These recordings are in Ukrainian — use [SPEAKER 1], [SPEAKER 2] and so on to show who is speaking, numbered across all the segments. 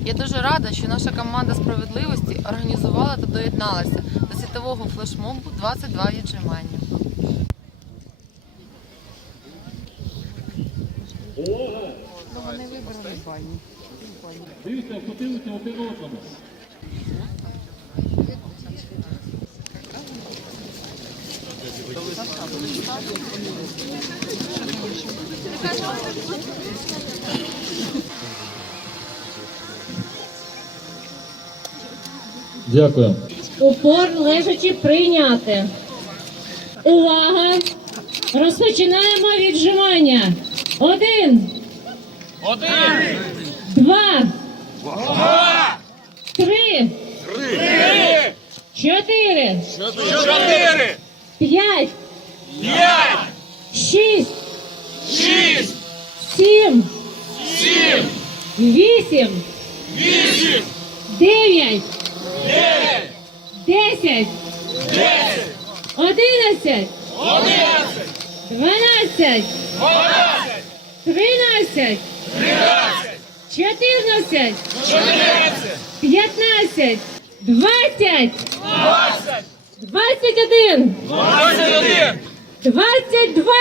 [SPEAKER 1] Я дуже рада, що наша команда справедливості організувала та доєдналася до світового флешмобу 22 віджимання.
[SPEAKER 2] Вони вибрали бані.
[SPEAKER 3] Дивіться, вкотилися один одному. Дякую.
[SPEAKER 4] Упор лежачи прийняти. Увага! Розпочинаємо віджимання. 1, 2, 3, 4, 5, 6, 7, 8, 9, 10, 11, 12, 13, 14, 15, 20, 21, 22.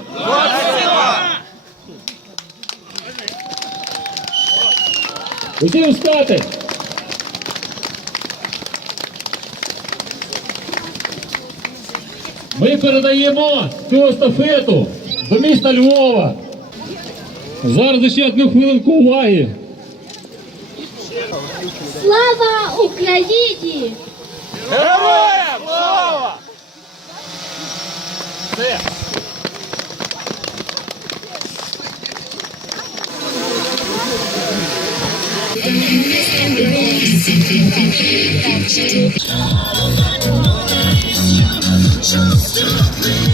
[SPEAKER 3] Усі встати! Ми передаємо цю естафету до міста Львова. Зараз ще одну хвилинку уваги.
[SPEAKER 4] Слава Україні!
[SPEAKER 5] Героям слава!
[SPEAKER 6] Just